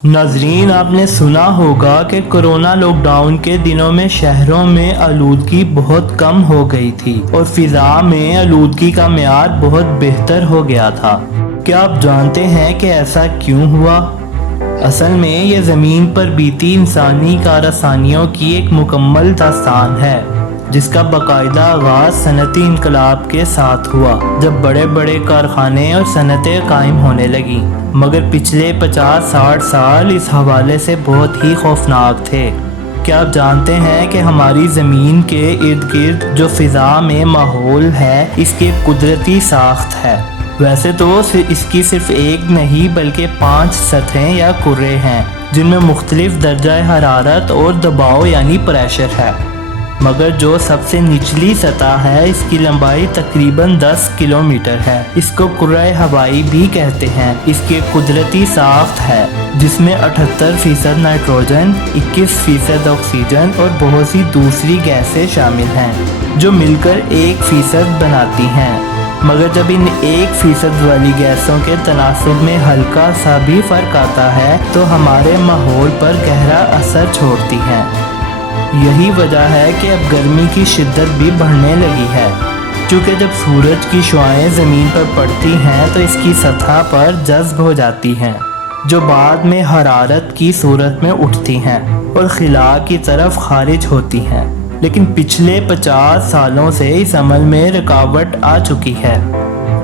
ناظرین، آپ نے سنا ہوگا کہ کورونا لاک ڈاؤن کے دنوں میں شہروں میں آلودگی بہت کم ہو گئی تھی اور فضا میں آلودگی کا معیار بہت بہتر ہو گیا تھا۔ کیا آپ جانتے ہیں کہ ایسا کیوں ہوا؟ اصل میں یہ زمین پر بیتی انسانی کارآسانیوں کی ایک مکمل داستان ہے، جس کا باقاعدہ آغاز صنعتی انقلاب کے ساتھ ہوا، جب بڑے بڑے کارخانے اور صنعتیں قائم ہونے لگیں۔ مگر پچھلے 50-60 سال اس حوالے سے بہت ہی خوفناک تھے۔ کیا آپ جانتے ہیں کہ ہماری زمین کے ارد گرد جو فضا میں ماحول ہے، اس کی ایک قدرتی ساخت ہے؟ ویسے تو اس کی صرف ایک نہیں بلکہ 5 سطحیں یا کرے ہیں، جن میں مختلف درجہ حرارت اور دباؤ یعنی پریشر ہے۔ مگر جو سب سے نچلی سطح ہے، اس کی لمبائی تقریباً 10 کلومیٹر ہے۔ اس کو کرۂ ہوائی بھی کہتے ہیں۔ اس کی ایک قدرتی ساخت ہے جس میں 78% نائٹروجن، 21% آکسیجن اور بہت سی دوسری گیسیں شامل ہیں، جو مل کر 1% بناتی ہیں۔ مگر جب ان 1% والی گیسوں کے تناسب میں ہلکا سا بھی فرق آتا ہے تو ہمارے ماحول پر گہرا اثر چھوڑتی ہیں۔ یہی وجہ ہے کہ اب گرمی کی شدت بھی بڑھنے لگی ہے، چونکہ جب سورج کی شعاعیں زمین پر پڑتی ہیں تو اس کی سطح پر جذب ہو جاتی ہیں، جو بعد میں حرارت کی صورت میں اٹھتی ہیں اور خلا کی طرف خارج ہوتی ہیں۔ لیکن پچھلے 50 سالوں سے اس عمل میں رکاوٹ آ چکی ہے،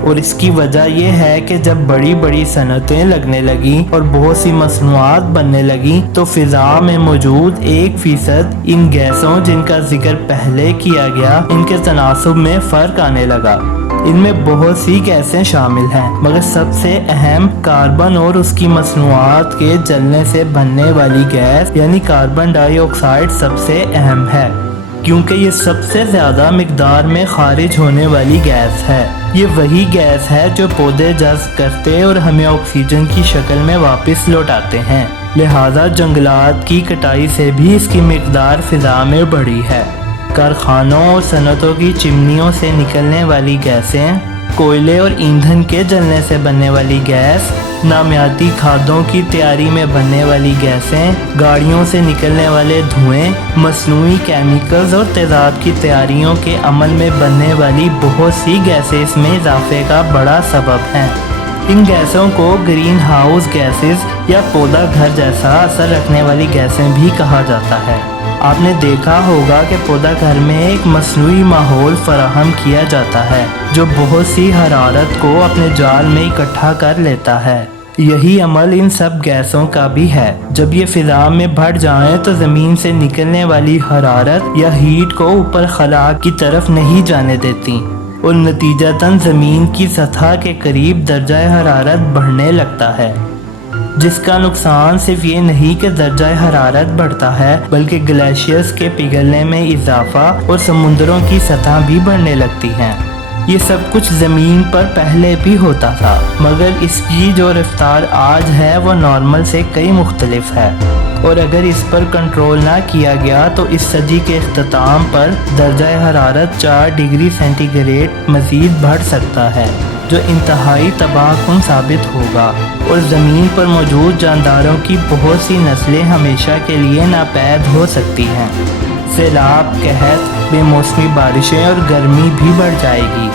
اور اس کی وجہ یہ ہے کہ جب بڑی بڑی صنعتیں لگنے لگیں اور بہت سی مصنوعات بننے لگیں تو فضا میں موجود 1% ان گیسوں جن کا ذکر پہلے کیا گیا، ان کے تناسب میں فرق آنے لگا۔ ان میں بہت سی گیسیں شامل ہیں، مگر سب سے اہم کاربن اور اس کی مصنوعات کے جلنے سے بننے والی گیس یعنی کاربن ڈائی آکسائیڈ سب سے اہم ہے، کیونکہ یہ سب سے زیادہ مقدار میں خارج ہونے والی گیس ہے۔ یہ وہی گیس ہے جو پودے جذب کرتے اور ہمیں آکسیجن کی شکل میں واپس لوٹاتے ہیں۔ لہذا جنگلات کی کٹائی سے بھی اس کی مقدار فضا میں بڑھی ہے۔ کارخانوں اور صنعتوں کی چمنیوں سے نکلنے والی گیسیں، کوئلے اور ایندھن کے جلنے سے بننے والی گیس، نامیاتی کھادوں کی تیاری میں بننے والی گیسیں، گاڑیوں سے نکلنے والے دھوئیں، مصنوعی کیمیکلز اور تیزاب کی تیاریوں کے عمل میں بننے والی بہت سی گیسیں اس میں اضافے کا بڑا سبب ہیں۔ ان گیسوں کو گرین ہاؤس گیسز یا پودا گھر جیسا اثر رکھنے والی گیسیں بھی کہا جاتا ہے۔ آپ نے دیکھا ہوگا کہ پودا گھر میں ایک مصنوعی ماحول فراہم کیا جاتا ہے جو بہت سی حرارت کو اپنے جال میں اکٹھا کر لیتا ہے۔ یہی عمل ان سب گیسوں کا بھی ہے۔ جب یہ فضا میں بڑھ جائیں تو زمین سے نکلنے والی حرارت یا ہیٹ کو اوپر خلا کی طرف نہیں جانے دیتی اور نتیجتاً زمین کی سطح کے قریب درجہ حرارت بڑھنے لگتا ہے، جس کا نقصان صرف یہ نہیں کہ درجہ حرارت بڑھتا ہے بلکہ گلیشیئرز کے پگھلنے میں اضافہ اور سمندروں کی سطح بھی بڑھنے لگتی ہیں۔ یہ سب کچھ زمین پر پہلے بھی ہوتا تھا، مگر اس کی جو رفتار آج ہے وہ نارمل سے کئی مختلف ہے، اور اگر اس پر کنٹرول نہ کیا گیا تو اس صدی کے اختتام پر درجہ حرارت 4 ڈگری سینٹی گریڈ مزید بڑھ سکتا ہے، جو انتہائی تباہ کن ثابت ہوگا، اور زمین پر موجود جانداروں کی بہت سی نسلیں ہمیشہ کے لیے ناپید ہو سکتی ہیں۔ سیلاب، قحط، بے موسمی بارشیں اور گرمی بھی بڑھ جائے گی۔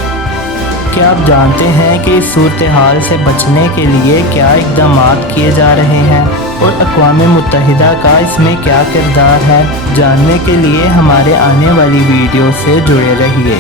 کیا آپ جانتے ہیں کہ اس صورتحال سے بچنے کے لیے کیا اقدامات کیے جا رہے ہیں اور اقوام متحدہ کا اس میں کیا کردار ہے؟ جاننے کے لیے ہمارے آنے والی ویڈیو سے جڑے رہیے۔